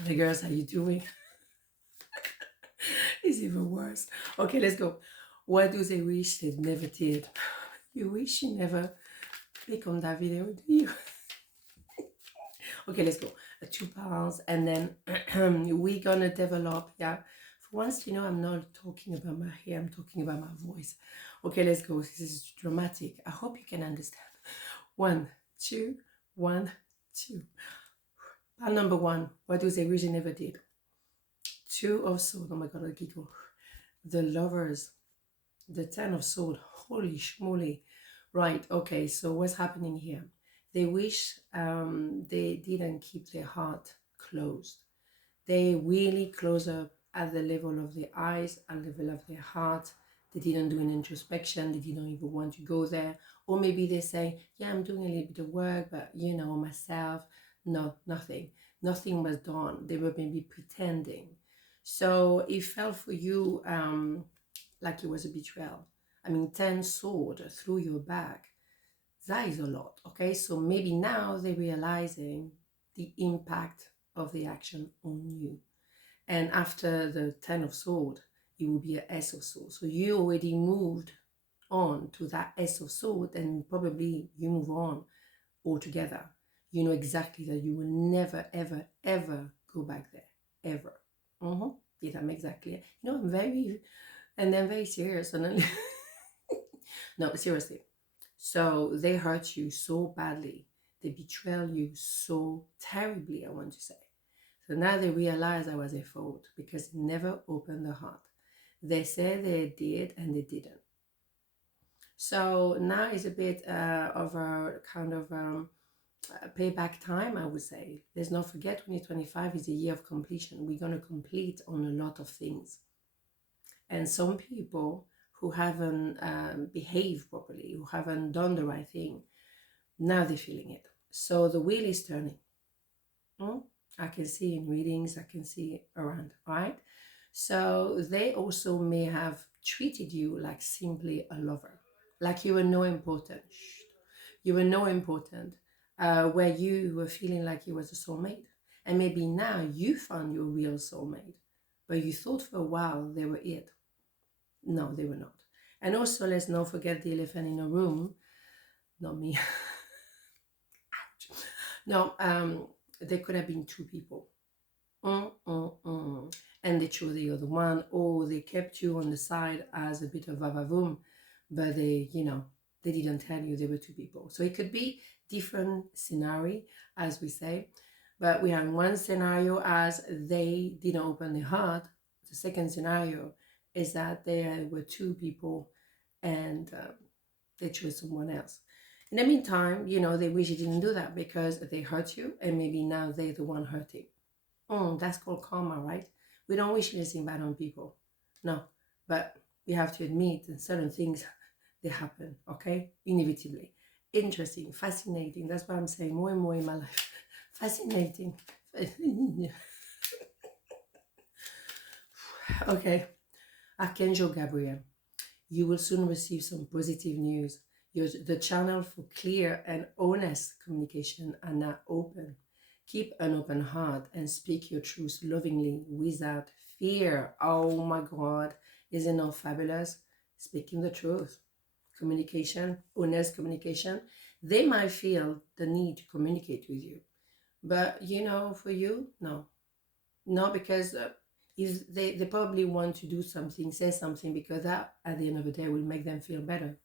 Hey girls, how you doing? It's even worse. Okay, let's go. What do they wish they never did? You wish you never click on that video, do you? Okay, let's go. 2 pounds, and then we're gonna develop. Yeah, for once, I'm not talking about my hair, I'm talking about my voice. Okay, let's go. This is dramatic. I hope you can understand. One, two, one, two. Pound number one. What do they wish they never did? Two of swords. Oh my god, I giggle. The lovers. The Ten of Swords. Holy schmoly. Right, okay, so what's happening here? They wish they didn't keep their heart closed. They really close up at the level of their eyes, at the level of their heart. They didn't do an introspection. They didn't even want to go there. Or maybe they say, yeah, I'm doing a little bit of work, but myself. No, nothing. Nothing was done. They were maybe pretending. So it felt for you like it was a betrayal. I mean, 10 sword through your back. That is a lot. Okay, so maybe now they're realizing the impact of the action on you. And after the 10 of sword, it will be an S of sword. So you already moved on to that S of sword, and probably you move on altogether. You know exactly that you will never, ever, ever go back there. Ever. Did that make that clear? I'm very, and then very serious. And no, seriously. So they hurt you so badly. They betrayed you so terribly, I want to say. So now they realize that was their fault because they never opened the heart. They said they did and they didn't. So now is a bit of a kind of payback time, I would say. Let's not forget 2025 is a year of completion. We're going to complete on a lot of things. And some people who haven't behaved properly, who haven't done the right thing, now they're feeling it. So the wheel is turning. I can see in readings, I can see around, right? So they also may have treated you like simply a lover, like you were no important. You were no important, where you were feeling like you was a soulmate. And maybe now you found your real soulmate, but you thought for a while they were it. No, they were not. And also, let's not forget the elephant in the room. Not me. No, there could have been two people. And they chose the other one, or they kept you on the side as a bit of vavavoom, but they didn't tell you there were two people. So it could be different scenario, as we say, but we have one scenario as they didn't open their heart. The second scenario is that there were two people and they chose someone else. In the meantime, they wish you didn't do that because they hurt you, and maybe now they're the one hurting. That's called karma, right? We don't wish anything bad on people. No, but we have to admit that certain things, they happen, okay? Inevitably. Interesting, fascinating. That's what I'm saying more and more in my life. Fascinating. Okay. Archangel Gabriel, you will soon receive some positive news. The channel for clear and honest communication are now open. Keep an open heart and speak your truth lovingly without fear. Oh my God, is it not fabulous? Speaking the truth, communication, honest communication. They might feel the need to communicate with you, but for you, no, no, because if they probably want to do something, say something, because that at the end of the day will make them feel better.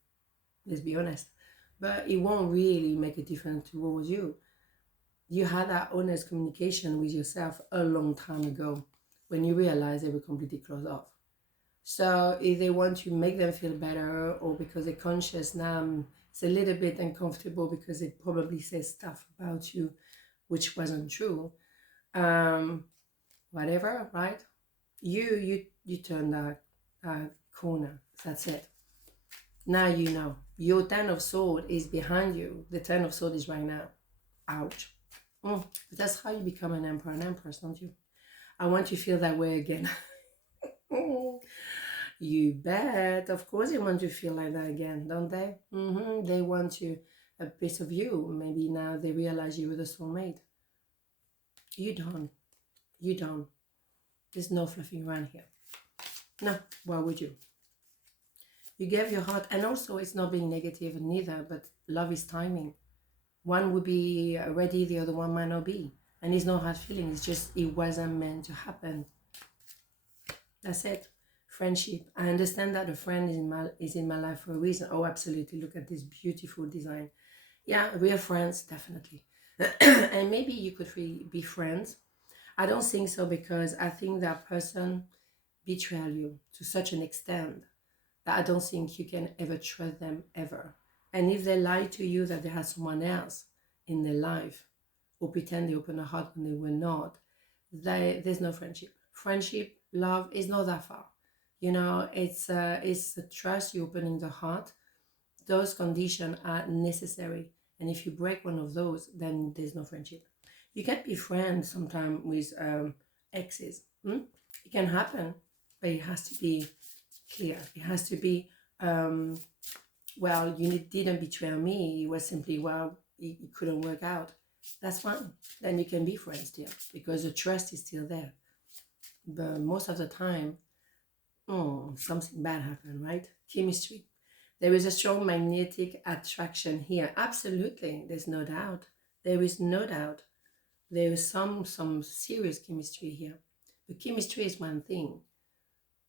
Let's be honest, but it won't really make a difference towards you. You had that honest communication with yourself a long time ago when you realized they were completely closed off. So if they want to make them feel better, or because they're conscious now, it's a little bit uncomfortable because they probably say stuff about you which wasn't true. Whatever, right? You turn that corner. That's it. Now you know. Your Ten of Sword is behind you. The Ten of Sword is right now. Ouch. That's how you become an emperor and empress, don't you? I want you to feel that way again. You bet. Of course they want you to feel like that again, don't they? They want you, a piece of you. Maybe now they realize you were the soulmate. You don't. You don't. There's no fluffing around here. No, why would you? You gave your heart, and also it's not being negative neither, but love is timing. One would be ready, the other one might not be. And it's not hard feeling, it's just it wasn't meant to happen. That's it. Friendship. I understand that a friend is in my life for a reason. Oh, absolutely. Look at this beautiful design. Yeah, we are friends, definitely. And maybe you could be friends. I don't think so, because I think that person betrayed you to such an extent that I don't think you can ever trust them ever. And if they lie to you that they had someone else in their life, or pretend they opened a heart when they were not, there's no friendship. Friendship, love is not that far. You know, it's the trust, you opening the heart. Those conditions are necessary. And if you break one of those, then there's no friendship. You can be friends sometimes with exes. It can happen, but it has to be clear. It has to be, well, you didn't betray me. It was simply, well, it couldn't work out. That's fine. Then you can be friends still, because the trust is still there. But most of the time, something bad happened, right? Chemistry. There is a strong magnetic attraction here. Absolutely. There's no doubt. There is no doubt. There is some serious chemistry here. But chemistry is one thing.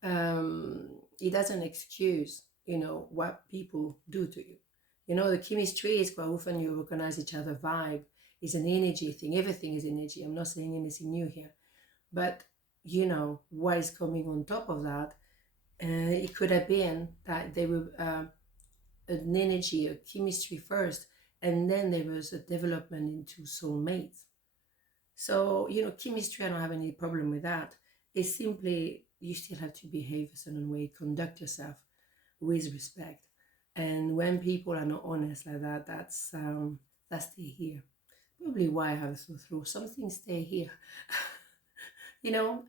It doesn't excuse, what people do to you. The chemistry is quite often you recognize each other vibe. It's an energy thing. Everything is energy. I'm not saying anything new here. But, what is coming on top of that, it could have been that they were an energy, a chemistry first, and then there was a development into soulmates. So, chemistry, I don't have any problem with that. It's simply you still have to behave a certain way, conduct yourself with respect. And when people are not honest like that, that's stay here. Probably why I have a sore throat. Some things stay here.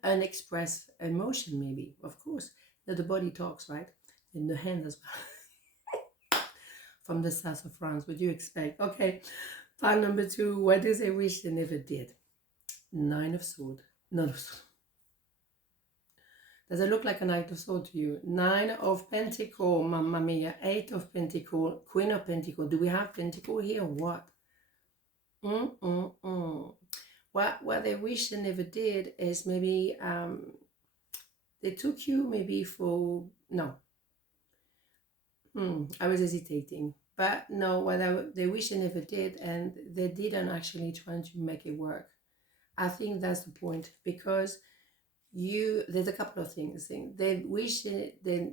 Unexpressed emotion, maybe, of course. The body talks, right? And the hand as well. From the south of France, what do you expect? Okay, pile number 2. What do they wish they never did? 9 of Swords. None of Swords. Does it look like a Knight of Swords to you? 9 of Pentacle, Mamma Mia. 8 of Pentacle, Queen of Pentacle. Do we have Pentacle here or what? What they wish they never did is maybe they took you maybe for... No. I was hesitating. But no, what they wish they never did, and they didn't actually try to make it work. I think that's the point, because there's a couple of things. They wish they're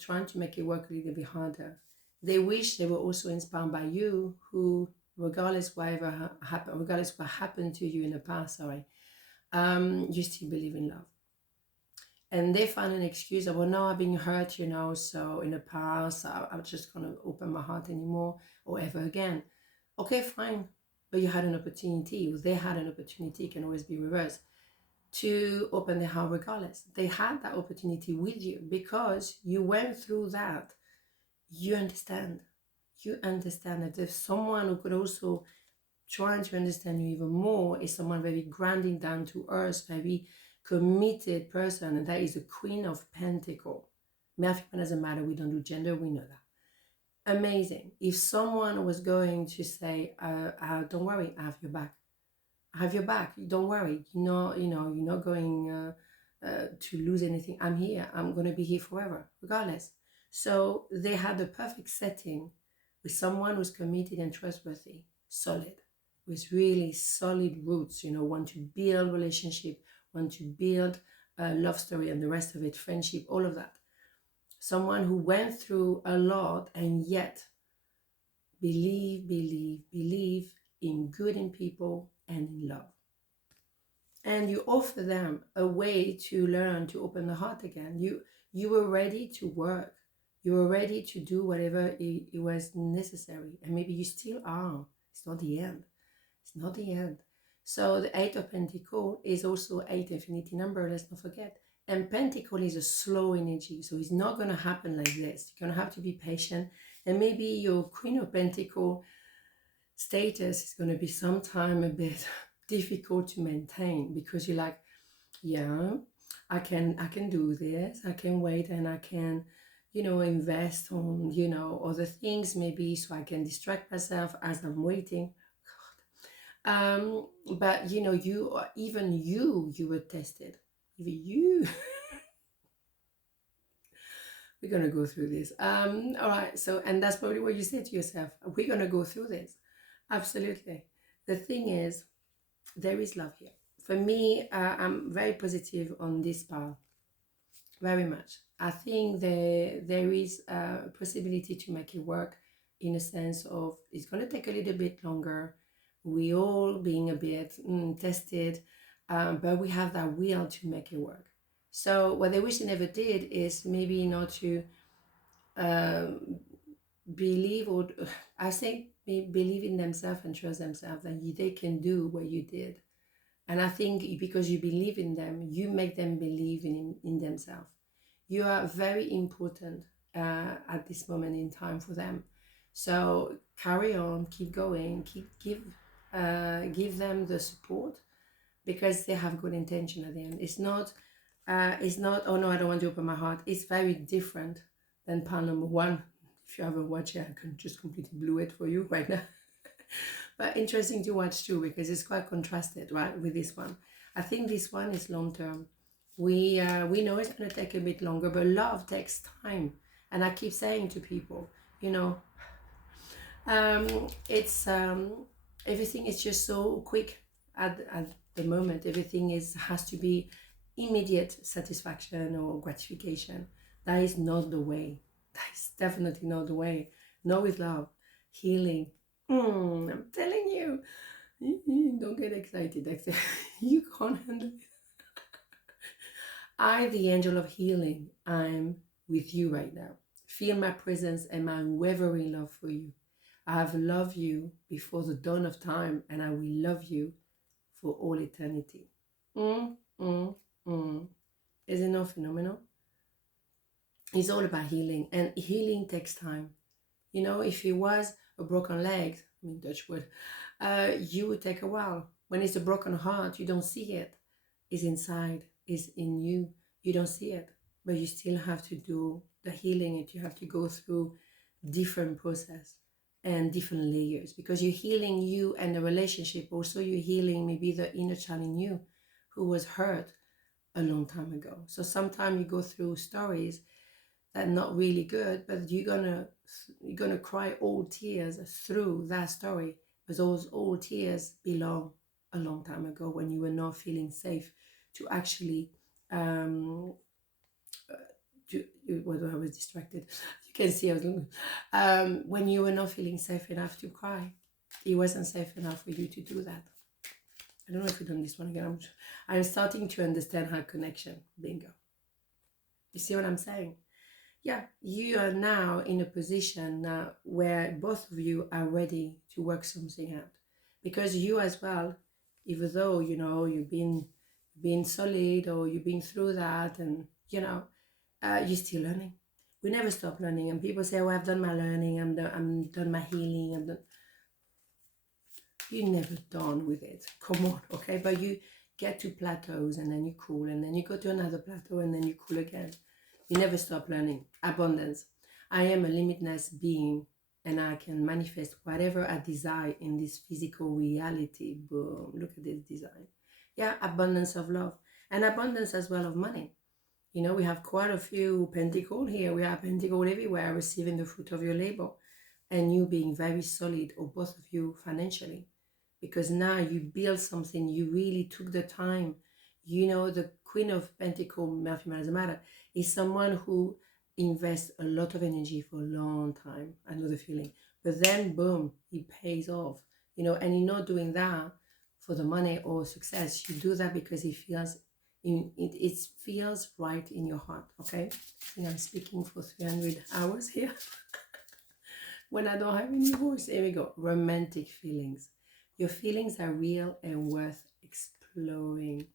trying to make it work a little bit harder. They wish they were also inspired by you, who, regardless what happened to you in the past, you still believe in love. And they find an excuse of, well, no, I've been hurt, so in the past, I'm just going to open my heart anymore or ever again. Okay, fine. But you had an opportunity, or they had an opportunity, it can always be reversed, to open their heart regardless. They had that opportunity with you because you went through that. You understand. You understand that there's someone who could also try to understand you even more is someone very grounding, down to earth, very committed person, and that is the Queen of Pentacles. Male, female doesn't matter. We don't do gender. We know that. Amazing. If someone was going to say, "Don't worry, I have your back. I have your back. Don't worry. You're not going to lose anything. I'm here. I'm going to be here forever, regardless." So they had the perfect setting with someone who's committed and trustworthy, solid, with really solid roots. Want to build relationship, want to build a love story, and the rest of it, friendship, all of that. Someone who went through a lot and yet believe in good in people and in love. And you offer them a way to learn to open the heart again. You were ready to work. You were ready to do whatever it was necessary. And maybe you still are. It's not the end. It's not the end. So the 8 of Pentacles is also 8 infinity number, let's not forget. And Pentacle is a slow energy, so it's not going to happen like this. You're going to have to be patient. And maybe your Queen of Pentacle status is going to be sometime a bit difficult to maintain, because you're like, Yeah, I can do this. I can wait and I can, invest on, other things maybe so I can distract myself as I'm waiting. But even you were tested. Even you, we're gonna go through this. All right. So, and that's probably what you say to yourself. We're gonna go through this. Absolutely. The thing is, there is love here. For me, I'm very positive on this part. Very much. I think there is a possibility to make it work in a sense of it's going to take a little bit longer. We all being a bit tested, but we have that will to make it work. So what I wish they never did is maybe not to um, believe or I say believe in themselves and trust themselves that they can do what you did. And I think because you believe in them, you make them believe in themselves. You are very important at this moment in time for them. So carry on, keep going, give them the support because they have good intention at the end. It's not. Oh no, I don't want to open my heart. It's very different than part number one. If you haven't watched it, I can just completely blew it for you right now. But interesting to watch too because it's quite contrasted, right, with this one. I think this one is long term. We know it's gonna take a bit longer, but love takes time. And I keep saying to people, you know, it's everything is just so quick at the moment. Everything has to be immediate satisfaction or gratification. That is not the way. That is definitely not the way. Not with love, healing. I'm telling you, don't get excited. You can't handle it. I, the angel of healing, I'm with you right now. Feel my presence and my unwavering love for you. I have loved you before the dawn of time, and I will love you for all eternity. Mm, mm, mm. Is it not phenomenal? It's all about healing, and healing takes time. If it was a broken leg, I mean, Dutch wood, you would take a while. When it's a broken heart, you don't see it. It's inside, it's in you. You don't see it, but you still have to do the healing. And you have to go through different process and different layers because you're healing you and the relationship. Also, you're healing maybe the inner child in you who was hurt a long time ago. So sometimes you go through stories that not really good, but you're gonna cry all tears through that story. But those old tears belong a long time ago when you were not feeling safe to actually um to what I was distracted. You can see I was looking. When you were not feeling safe enough to cry, it wasn't safe enough for you to do that. I don't know if we've done this one again. I'm starting to understand her connection. Bingo. You see what I'm saying? Yeah, you are now in a position where both of you are ready to work something out. Because you as well, even though, you've been solid or you've been through that and, you're still learning. We never stop learning. And people say, oh, I've done my learning, I'm done my healing. You're never done with it. Come on, okay? But you get to plateaus and then you cool and then you go to another plateau and then you cool again. You never stop learning. Abundance. I am a limitless being and I can manifest whatever I desire in this physical reality. Boom. Look at this design. Yeah, abundance of love and abundance as well of money. We have quite a few pentacles here. We have pentacle everywhere receiving the fruit of your labor and you being very solid, or both of you financially, because now you build something. You really took the time. The Queen of Pentacles, doesn't matter, is someone who invests a lot of energy for a long time. I know the feeling. But then, boom, it pays off. And you're not doing that for the money or success. You do that because it feels right in your heart, okay? I think I'm speaking for 300 hours here. When I don't have any voice. Here we go. Romantic feelings. Your feelings are real and worth exploring.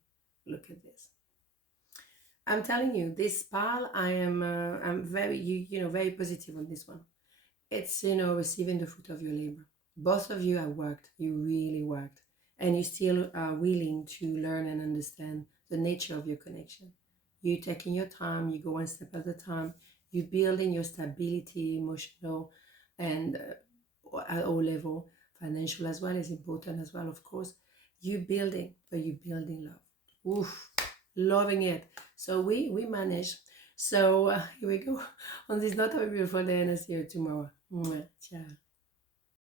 Look at this. I'm telling you, this pal, I'm very, very positive on this one. It's, receiving the fruit of your labor. Both of you have worked. You really worked. and you still are willing to learn and understand the nature of your connection. You taking your time, you go one step at a time, you building your stability, emotional, and at all level, financial as well is important as well, of course. You building, but you building love. Oof, loving it. So we manage. So here we go. On this note, have a beautiful day, and I'll see you tomorrow. Mwah. Ciao.